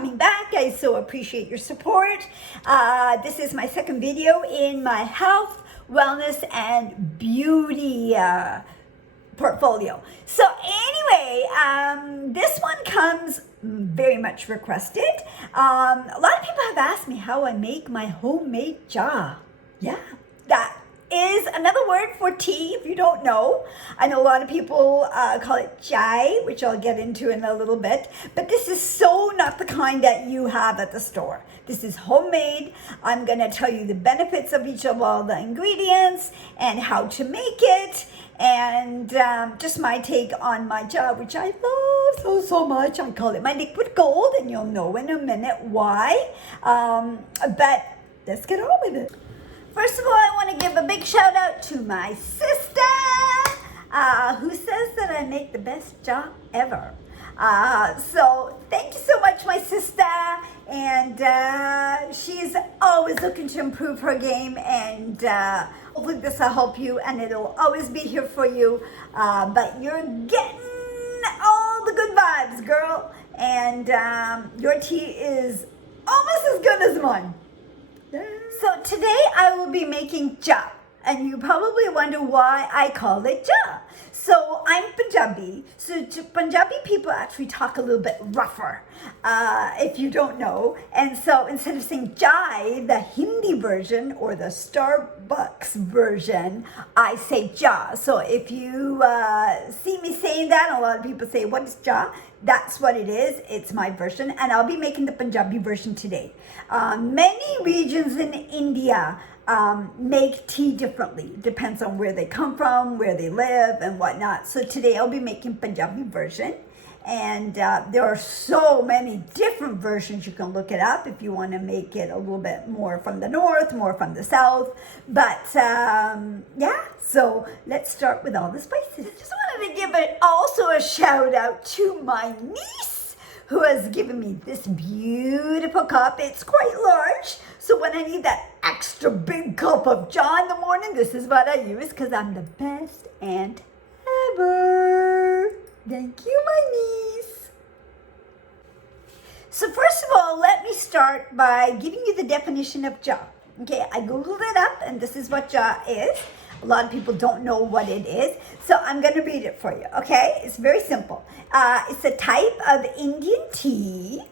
coming back. I so appreciate your support. This is my second video in my health, wellness, and beauty portfolio. So anyway, this one comes very much requested. A lot of people have asked me how I make my homemade cha. Yeah, that is another word for tea, if you don't know. I know a lot of people call it chai, which I'll get into in a little bit, but this is so not the kind that you have at the store. This is homemade. I'm gonna tell you the benefits of each of all the ingredients and how to make it, and just my take on my cha, which I love so much. I call it my liquid gold, and you'll know in a minute why. But let's get on with it. First of all, I want to give a big shout out to my sister, who says that I make the best cha ever. So thank you so much, my sister. And she's always looking to improve her game, and hopefully this will help you, and it'll always be here for you. But you're getting all the good vibes, girl. And your tea is almost as good as mine. So today I will be making cha, and you probably wonder why I call it cha. So I'm Punjabi, so Punjabi people actually talk a little bit rougher, if you don't know. And so instead of saying chai, the Hindi version or the Starbucks version, I say cha. So if you see me saying that, a lot of people say, what is cha? That's what it is. It's my version, and I'll be making the Punjabi version today. Many regions in India make tea differently. Depends on where they come from, where they live, and whatnot. So today I'll be making Punjabi version, and there are so many different versions. You can look it up if you want to make it a little bit more from the north, more from the south. But yeah, so let's start with all the spices. I just wanted to give it also a shout out to my niece, who has given me this beautiful cup. It's quite large, so when I need that extra big cup of cha in the morning, this is what I use, because I'm the best aunt ever. Thank you, my niece. So first of all, let me start by giving you the definition of cha. Okay, I googled it up, and this is what cha is. A lot of people don't know what it is, so I'm going to read it for you, okay? It's very simple. It's a type of Indian tea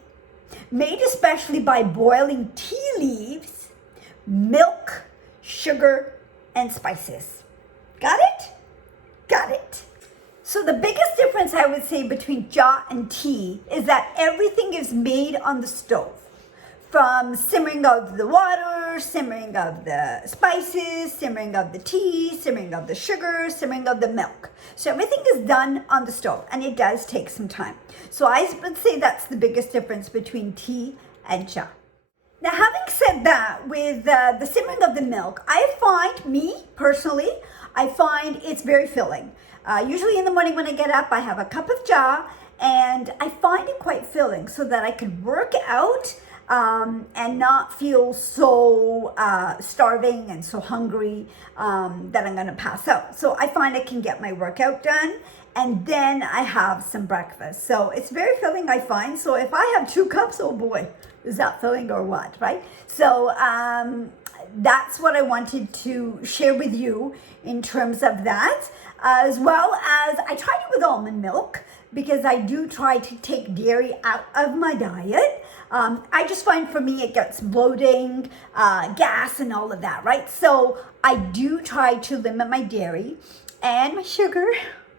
made especially by boiling tea leaves, milk, sugar, and spices. Got it? Got it. So the biggest difference I would say between cha and tea is that everything is made on the stove. From simmering of the water, simmering of the spices, simmering of the tea, simmering of the sugar, simmering of the milk. So everything is done on the stove, and it does take some time. So I would say that's the biggest difference between tea and cha. Now, having said that, with the simmering of the milk, I find, me personally, I find it's very filling. Usually in the morning when I get up, I have a cup of cha, and I find it quite filling so that I can work out and not feel so starving and so hungry that I'm gonna pass out. So I find I can get my workout done, and then I have some breakfast. So it's very filling, I find. So if I have 2 cups, oh boy, is that filling or what, right? So that's what I wanted to share with you in terms of that, as well as I tried it with almond milk, because I do try to take dairy out of my diet. I just find for me it gets bloating, gas, and all of that, right? So I do try to limit my dairy and my sugar,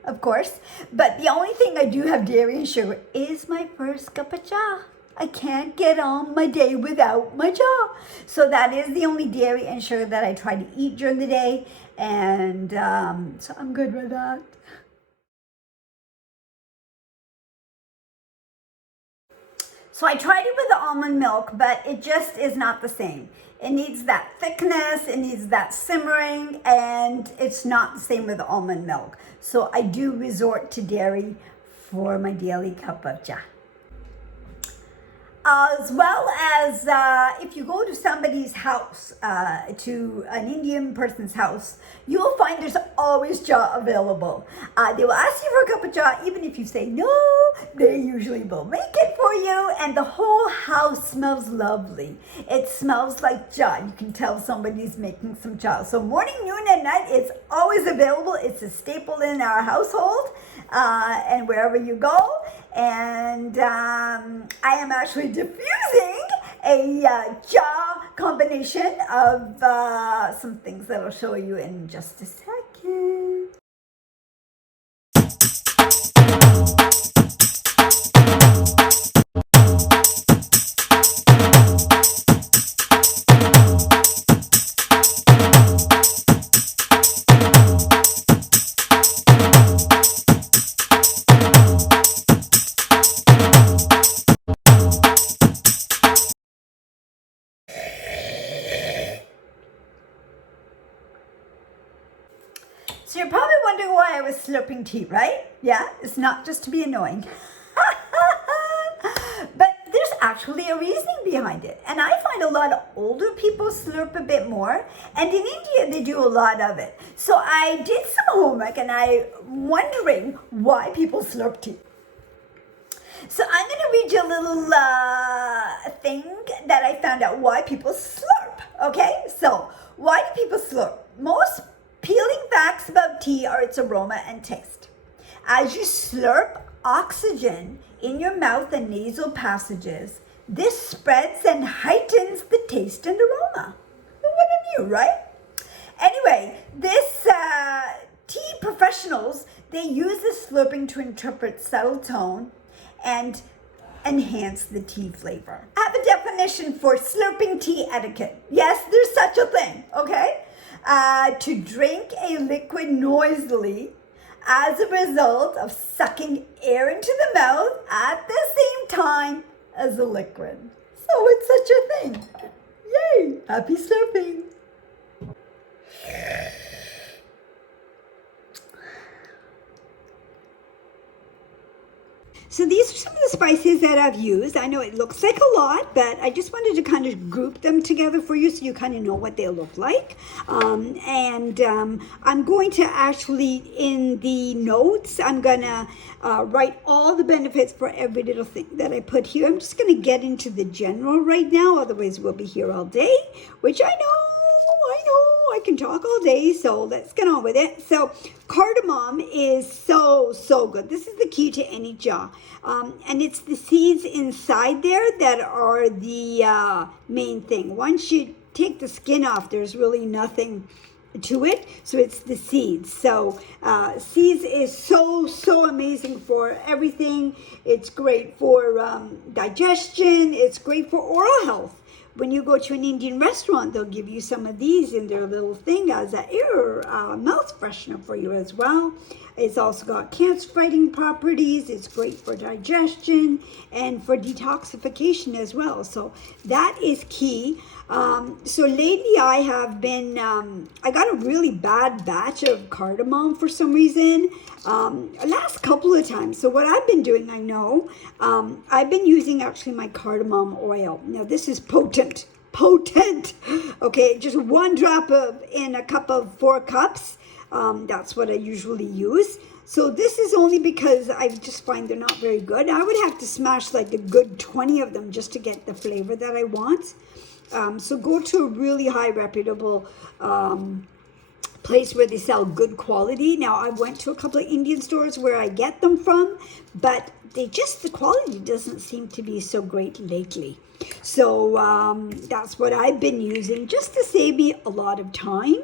of course. But the only thing I do have dairy and sugar is my first cup of cha. I can't get on my day without my cha. So that is the only dairy and sugar that I try to eat during the day. And so I'm good with that. So I tried it with the almond milk, but it just is not the same. It needs that thickness, it needs that simmering, and it's not the same with the almond milk. So I do resort to dairy for my daily cup of cha. as well as if you go to somebody's house, to an Indian person's house, you will find there's always cha available. They will ask you for a cup of cha. Even if you say no, they usually will make it for you, and the whole house smells lovely. It smells like cha. You can tell somebody's making some cha. So morning, noon, and night, it's always available. It's a staple in our household, and wherever you go. And I am actually diffusing a cha combination of some things that I'll show you in just a second. So you're probably wondering why I was slurping tea, right? Yeah, it's not just to be annoying. But there's actually a reasoning behind it. And I find a lot of older people slurp a bit more. And in India, they do a lot of it. So I did some homework and I'm wondering why people slurp tea. So I'm going to read you a little thing that I found out why people slurp. Okay, so why do people slurp? Most peeling facts about tea are its aroma and taste. As you slurp oxygen in your mouth and nasal passages, this spreads and heightens the taste and aroma. What a new, right? Anyway, this tea professionals, they use the slurping to interpret subtle tone and enhance the tea flavor. I have a definition for slurping tea etiquette. Yes, there's such a thing, okay? To drink a liquid noisily as a result of sucking air into the mouth at the same time as the liquid. So it's such a thing. Yay! Happy slurping! So these are some of the spices that I've used. I know it looks like a lot, but I just wanted to kind of group them together for you so you kind of know what they look like. I'm going to actually, in the notes, I'm going to write all the benefits for every little thing that I put here. I'm just going to get into the general right now, otherwise we'll be here all day, which I know, I can talk all day, so let's get on with it. So cardamom is so good. This is the key to any cha. And it's the seeds inside there that are the main thing. Once you take the skin off, there's really nothing to it. So it's the seeds. So seeds is so amazing for everything. It's great for digestion. It's great for oral health. When you go to an Indian restaurant, they'll give you some of these in their little thing as a mouth freshener for you as well. It's also got cancer-fighting properties. It's great for digestion and for detoxification as well. So that is key. So lately I have been, I got a really bad batch of cardamom for some reason, last couple of times. So what I've been doing, I know, I've been using actually my cardamom oil. Now this is potent, okay, just one drop in a cup of 4 cups. That's what I usually use. So this is only because I just find they're not very good. I would have to smash like a good 20 of them just to get the flavor that I want. So go to a really high reputable place where they sell good quality. Now I went to a couple of Indian stores where I get them from, but the quality doesn't seem to be so great lately. So that's what I've been using just to save me a lot of time.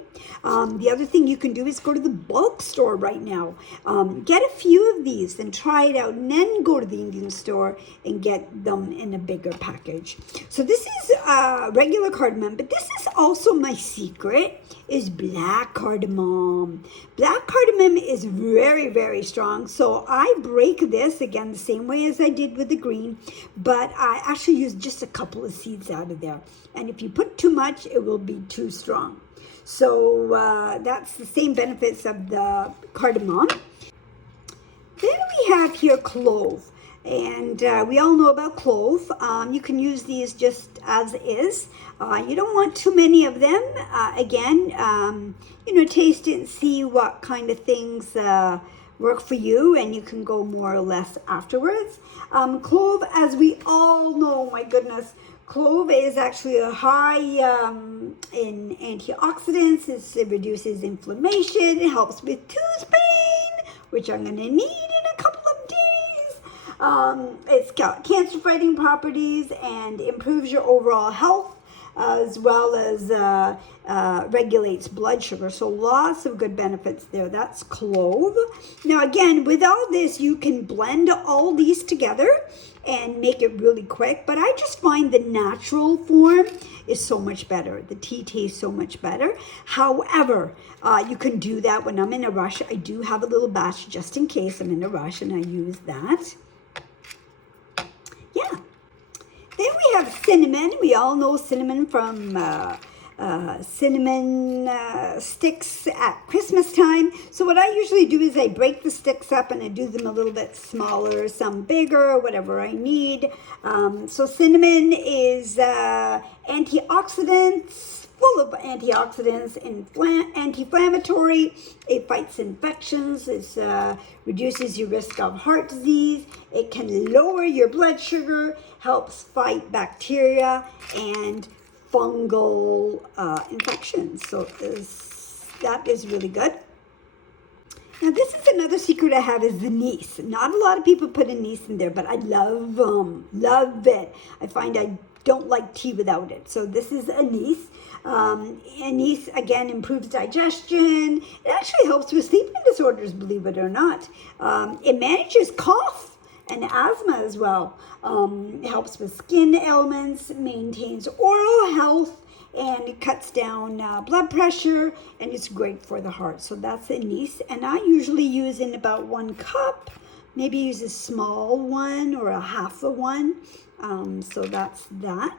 The other thing you can do is go to the bulk store right now. Get a few of these and try it out, and then go to the Indian store and get them in a bigger package. So this is regular cardamom, but this is also my secret, is black cardamom. Black cardamom is very strong. So I break this again the same way as I did with the green, but I actually use just a couple of seeds out of there. And if you put too much, it will be too strong. So that's the same benefits of the cardamom. Then we have here clove. And we all know about clove. You can use these just as is. You don't want too many of them. Again, taste it and see what kind of things work for you, and you can go more or less afterwards. Clove, as we all know, my goodness, clove is actually a high in antioxidants. It reduces inflammation. It helps with tooth pain, which I'm going to need in a couple of days. It's got cancer-fighting properties and improves your overall health, as well as regulates blood sugar. So lots of good benefits there. That's clove. Now again, with all this, you can blend all these together and make it really quick. But I just find the natural form is so much better. The tea tastes so much better. However, you can do that when I'm in a rush. I do have a little batch just in case I'm in a rush, and I use that. Yeah. Then we have cinnamon. We all know cinnamon from cinnamon sticks at Christmas time. So what I usually do is I break the sticks up and I do them a little bit smaller, some bigger, whatever I need. So cinnamon is antioxidants, full of antioxidants, anti-inflammatory. It fights infections. It reduces your risk of heart disease. It can lower your blood sugar, helps fight bacteria and fungal infections. So that is really good. Now this is another secret I have, is the anise. Not a lot of people put anise in there, but I love it. I find I don't like tea without it. So this is anise. Anise, again, improves digestion. It actually helps with sleeping disorders, believe it or not. It manages cough and asthma as well. It helps with skin ailments, maintains oral health, and it cuts down blood pressure, and it's great for the heart. So that's anise, and I usually use in about 1 cup. Maybe use a small one or a half a one. So that's that.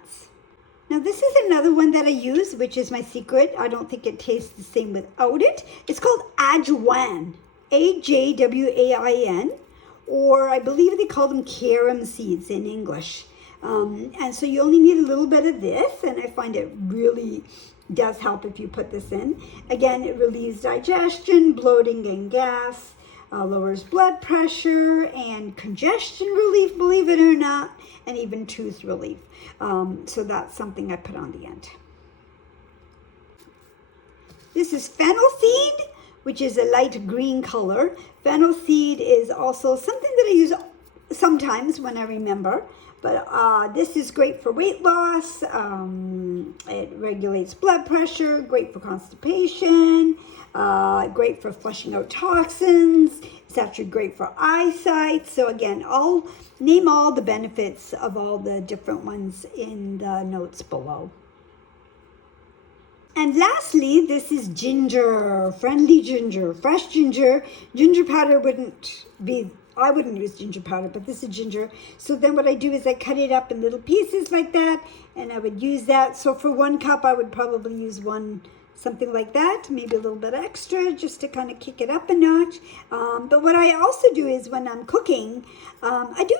Now this is another one that I use, which is my secret. I don't think it tastes the same without it. It's called ajwain, AJWAIN, or I believe they call them carom seeds in English. And so you only need a little bit of this, and I find it really does help if you put this in. Again, it relieves digestion, bloating, and gas, lowers blood pressure and congestion relief, believe it or not, and even tooth relief. So that's something I put on the end. This is fennel seed, which is a light green color. Fennel seed is also something that I use sometimes when I remember. But this is great for weight loss. It regulates blood pressure, great for constipation, great for flushing out toxins. It's actually great for eyesight. So again, I'll name all the benefits of all the different ones in the notes below. And lastly, this is ginger, friendly ginger, fresh ginger. Ginger powder I wouldn't use ginger powder, but this is ginger. So then what I do is I cut it up in little pieces like that, and I would use that. So for 1 cup, I would probably use something like that, maybe a little bit extra, just to kind of kick it up a notch. But what I also do is when I'm cooking, I do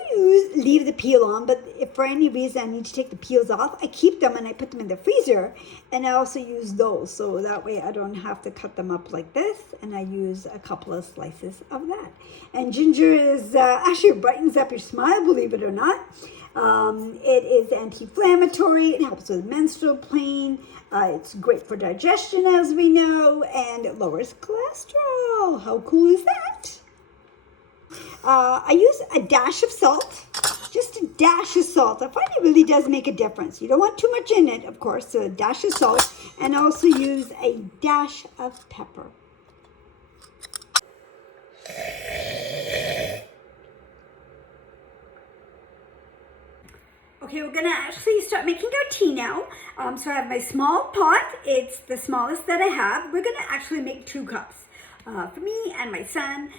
leave the peel on, but if for any reason I need to take the peels off, I keep them and I put them in the freezer, and I also use those, so that way I don't have to cut them up like this, and I use a couple of slices of that. And ginger is actually brightens up your smile, believe it or not. It is anti-inflammatory. It helps with menstrual pain. It's great for digestion, as we know, and it lowers cholesterol. How cool is that? I use a dash of salt, just a dash of salt. I find it really does make a difference. You don't want too much in it, of course, so a dash of salt, and I also use a dash of pepper. Okay, we're gonna actually start making our tea now. So I have my small pot. It's the smallest that I have. We're gonna actually make 2 cups for me and my son.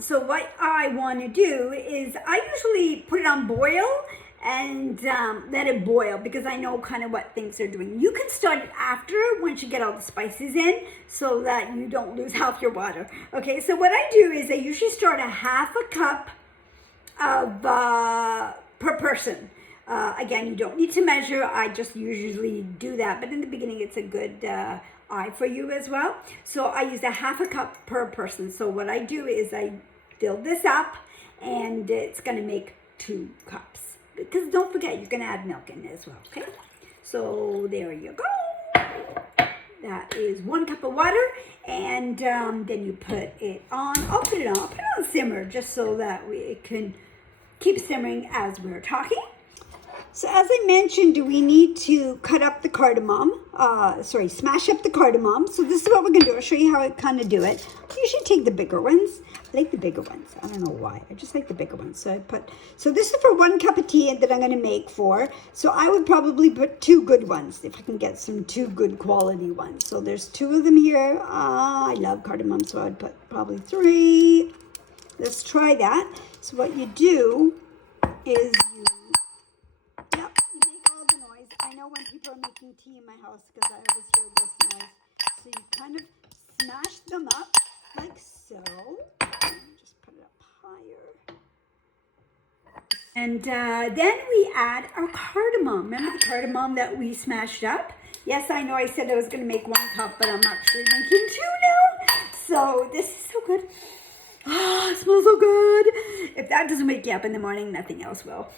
So what I wanna do is I usually put it on boil and let it boil, because I know kind of what things are doing. You can start it after, once you get all the spices in, so that you don't lose half your water. Okay, so what I do is I usually start a half a cup of person. Again, you don't need to measure. I just usually do that, but in the beginning, it's a good eye for you as well. So I use a half a cup per person. So what I do is I fill this up, and it's going to make 2 cups. Because don't forget, you can add milk in as well, okay? So there you go. That is 1 cup of water, and then you put it on. I'll put it on simmer, just so that it can keep simmering as we're talking. So as I mentioned, we need to cut up the cardamom, smash up the cardamom. So this is what we're gonna do. I'll show you how I kind of do it. I usually take the bigger ones. I like the bigger ones. I don't know why. I just like the bigger ones. So this is for 1 cup of tea that I'm gonna make for. So I would probably put 2 good ones if I can get some 2 good quality ones. So there's 2 of them here. I love cardamom, so I'd put probably 3. Let's try that. So what you do is you make all the noise. I know when people are making tea in my house because I always hear this noise. So you kind of smash them up like so. Just put it up higher. And then we add our cardamom. Remember the cardamom that we smashed up? Yes, I know I said I was going to make 1 cup, but I'm actually making 2 now. So this is so good. Oh, it smells so good. If that doesn't wake you up in the morning, nothing else will.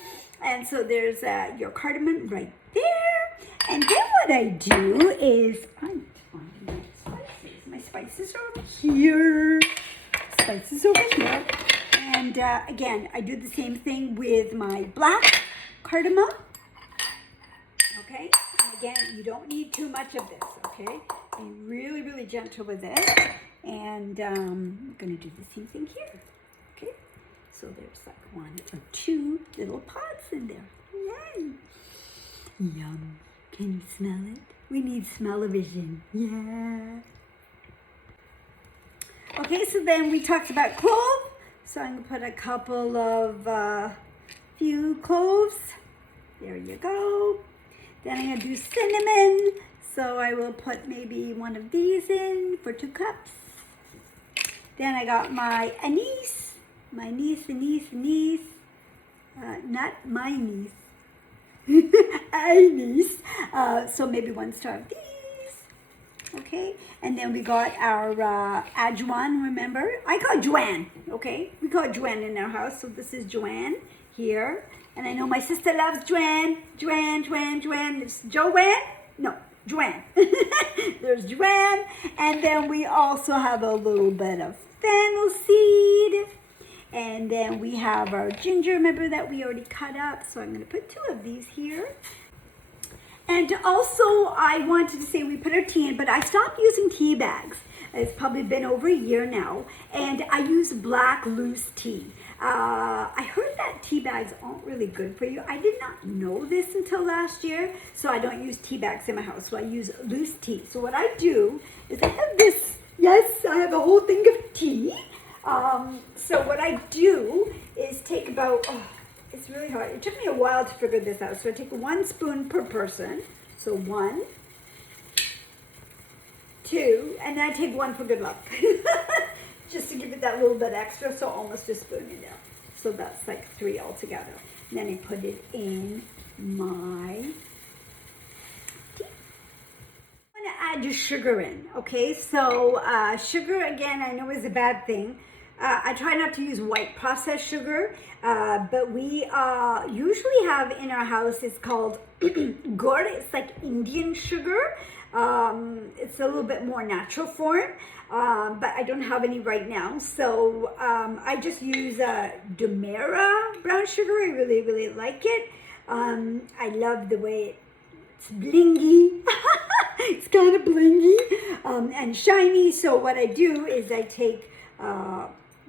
And so there's your cardamom right there. And then what I do is, I'm finding my spices are over here. Spices over here. And again, I do the same thing with my black cardamom. Okay? And again, you don't need too much of this, okay? Be really, really gentle with it. And I'm going to do the same thing here. Okay? So there's like 1 or 2 little pods in there. Yay! Yum. Can you smell it? We need smell-o-vision. Yeah. Okay, so then we talked about clove. So I'm going to put a couple of few cloves. There you go. Then I'm going to do cinnamon. So I will put maybe 1 of these in for 2 cups. Then I got my anise. My niece, anise. Not my niece. Anise. So maybe 1 star of these. Okay. And then we got our Adjuan, remember? I call it Joanne. Okay. We call it Joanne in our house. So this is Joanne here. And I know my sister loves Joanne. Joanne. It's Joanne? No. Joanne. There's Joanne. And then we also have a little bit of fennel seed. And then we have our ginger, remember that we already cut up. So I'm going to put 2 of these here. And also I wanted to say we put our tea in, but I stopped using tea bags. It's probably been over a year now. And I use black loose tea. I heard that tea bags aren't really good for you. I did not know this until last year, so I don't use tea bags in my house. So I use loose tea. So what I do is I have this, yes, I have a whole thing of tea. So what I do is take about, it's really hard. It took me a while to figure this out. So I take 1 spoon per person. So 1, 2, and then I take 1 for good luck. Just to give it that little bit extra, so almost a spoon in there. So that's like 3 altogether. And then I put it in my tea. I'm gonna add your sugar in, okay? So sugar, again, I know is a bad thing. I try not to use white processed sugar, but we usually have in our house, it's called gur. It's like Indian sugar. It's a little bit more natural form. But I don't have any right now. So I just use Demerara brown sugar. I really, really like it. I love the way it's blingy. It's kind of blingy and shiny. So what I do is I take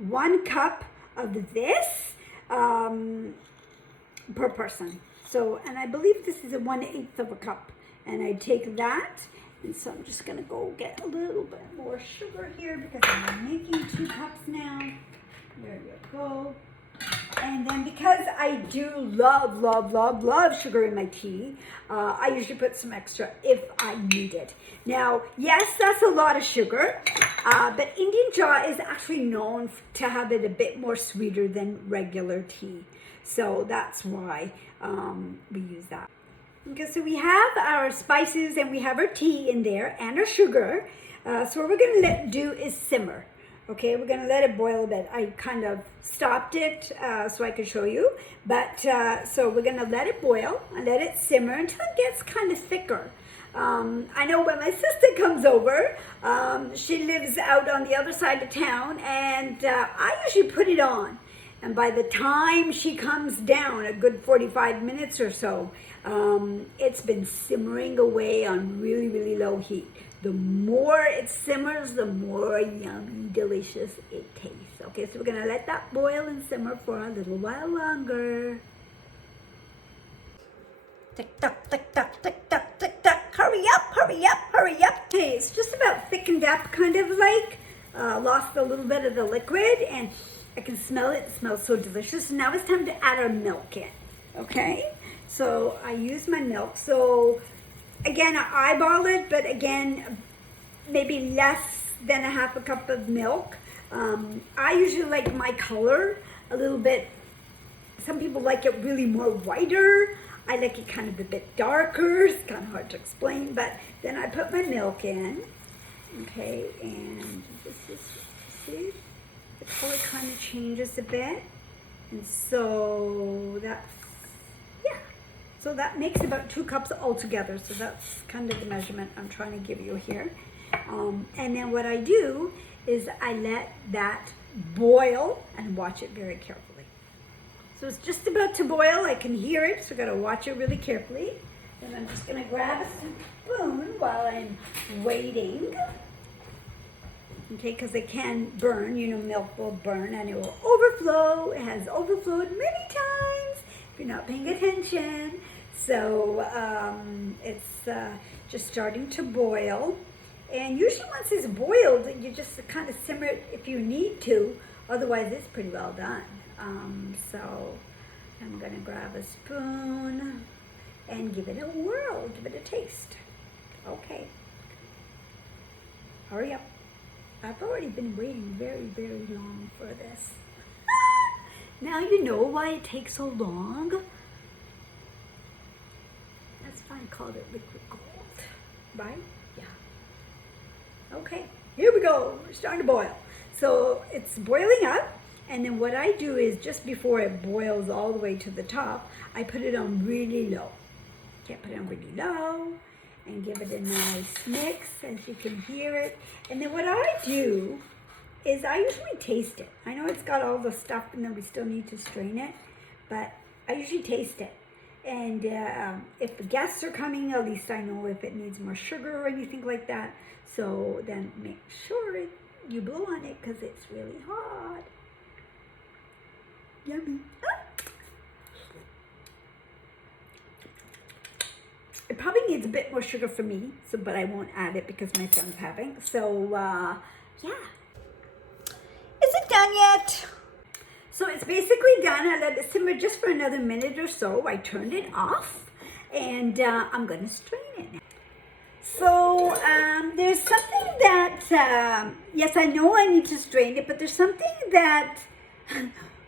1 cup of this per person. So, and I believe this is a 1/8 of a cup. And I take that. And so I'm just going to go get a little bit more sugar here because I'm making 2 cups now. There you go. And then because I do love sugar in my tea, I usually put some extra if I need it. Now, yes, that's a lot of sugar, but Indian Jaw is actually known to have it a bit more sweeter than regular tea. So that's why we use that. Okay, so we have our spices and we have our tea in there and our sugar. So what we're going to do is simmer. Okay, we're going to let it boil a bit. I kind of stopped it so I could show you. But so we're going to let it boil and let it simmer until it gets kind of thicker. I know when my sister comes over, she lives out on the other side of town, and I usually put it on. And by the time she comes down, a good 45 minutes or so, it's been simmering away on really, really low heat. The more it simmers, the more yummy, delicious it tastes. Okay, so we're going to let that boil and simmer for a little while longer. Tick tock, tick tock, tick tock, tick tock. Hurry up, hurry up, hurry up. Okay, it's just about thickened up, kind of like. Lost a little bit of the liquid, and I can smell it. It smells so delicious. Now it's time to add our milk in. Okay, so I use my milk. So again, I eyeball it, but again, maybe less than a half a cup of milk. I usually like my color a little bit. Some people like it really more whiter. I like it kind of a bit darker. It's kind of hard to explain, but then I put my milk in. Okay, and this is, see, the color kind of changes a bit. And so that's, yeah. So that makes about 2 cups altogether. So that's kind of the measurement I'm trying to give you here. And then what I do is I let that boil and watch it very carefully. So it's just about to boil. I can hear it, so I gotta watch it really carefully. Then I'm just gonna grab a spoon while I'm waiting. Okay, because it can burn, you know, milk will burn and it will overflow. It has overflowed many times if you're not paying attention. So it's just starting to boil. And usually once it's boiled, you just kind of simmer it if you need to. Otherwise, it's pretty well done. So I'm gonna grab a spoon and give it a whirl, give it a taste. Okay. Hurry up. I've already been waiting very, very long for this. Now you know why it takes so long. That's why I called it liquid gold, right? Yeah. Okay, here we go. We're starting to boil. So it's boiling up, and then what I do is just before it boils all the way to the top, I put it on really low. Okay, put it on really low and give it a nice mix, as you can hear it. And then what I do is I usually taste it. I know it's got all the stuff and then we still need to strain it, but I usually taste it. And if the guests are coming, at least I know if it needs more sugar or anything like that. So then make sure you blow on it because it's really hot. Yummy. Ah. It probably needs a bit more sugar for me, so but I won't add it because my son's having. So yeah. Is it done yet? So it's basically done. I let it simmer just for another minute or so. I turned it off, and I'm going to strain it now. So there's something that, yes, I know I need to strain it, but there's something that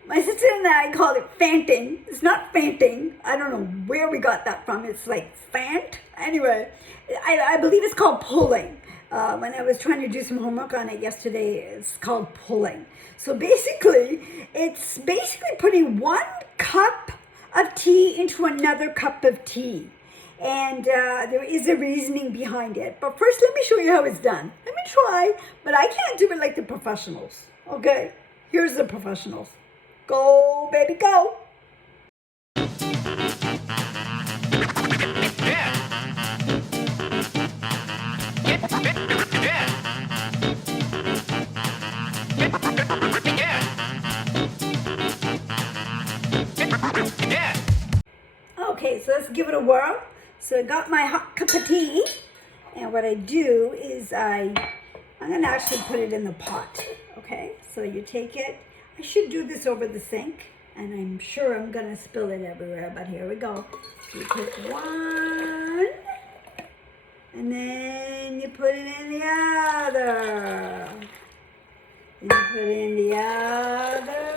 my sister and I call it fanting. It's not fainting. I don't know where we got that from. It's like fant. Anyway, I believe it's called pulling. When I was trying to do some homework on it yesterday, it's called pulling. So basically, it's basically putting 1 cup of tea into another cup of tea. And there is a reasoning behind it. But first, let me show you how it's done. Let me try, but I can't do it like the professionals. Okay, here's the professionals. Go, baby, go. Okay, so let's give it a whirl. So I got my hot cup of tea, and what I do is I'm gonna actually put it in the pot. Okay, so you take it. I should do this over the sink, and I'm sure I'm gonna spill it everywhere, but here we go. You put one, and then you put it in the other. And you put it in the other.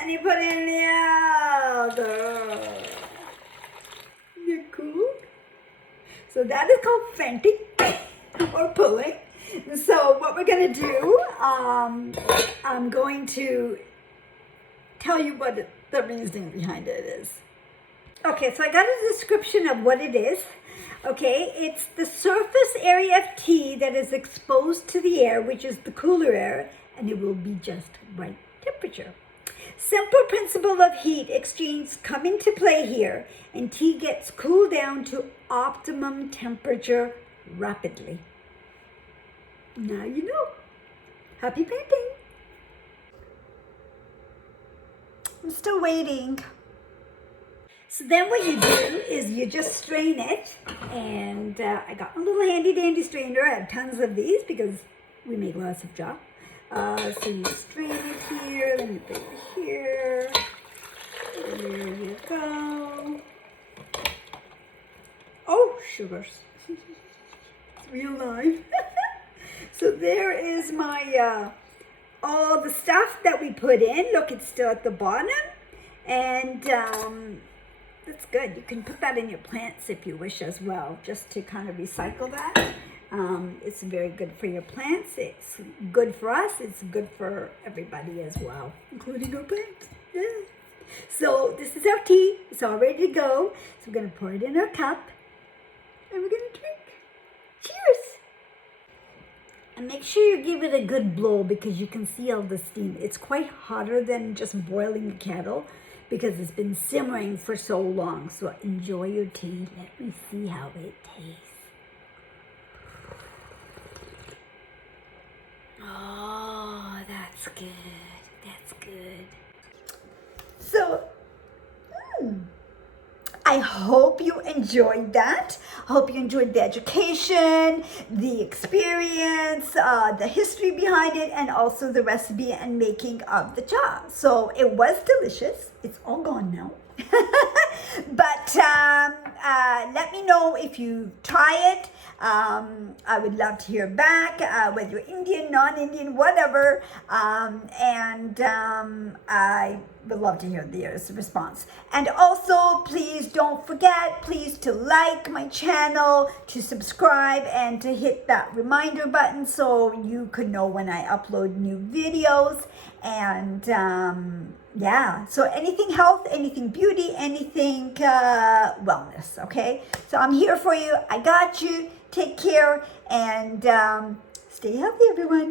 and you put in the other. Isn't it cool? So that is called venting or pulling. So what we're going to do, I'm going to tell you what the reasoning behind it is. Okay, so I got a description of what it is. Okay, it's the surface area of tea that is exposed to the air, which is the cooler air, and it will be just right temperature. Simple principle of heat exchange come into play here, and tea gets cooled down to optimum temperature rapidly. Now you know. Happy painting. I'm still waiting. So then what you do is you just strain it, and I got a little handy dandy strainer. I have tons of these because we make lots of jar. So you strain it here, then you put it here. There you go. Oh, sugars. It's real life. So there is my, all the stuff that we put in. Look, it's still at the bottom. And that's good. You can put that in your plants if you wish as well, just to kind of recycle that. It's very good for your plants. It's good for us. It's good for everybody as well, including our plants. Yeah. So this is our tea. It's all ready to go. So we're going to pour it in our cup and we're going to drink. Cheers. And make sure you give it a good blow because you can see all the steam. It's quite hotter than just boiling a kettle because it's been simmering for so long. So enjoy your tea. Let me see how it tastes. Oh, that's good. That's good. So, I hope you enjoyed that. I hope you enjoyed the education, the experience, the history behind it, and also the recipe and making of the cha. So it was delicious. It's all gone now. But let me know if you try it. I would love to hear back, whether you're Indian, non-Indian, whatever. And I would love to hear their response. And also, please don't forget, please to like my channel, to subscribe, and to hit that reminder button so you could know when I upload new videos. And yeah, so anything health, anything beauty, anything wellness, okay? So I'm here for you. I got you. Take care and stay healthy, everyone.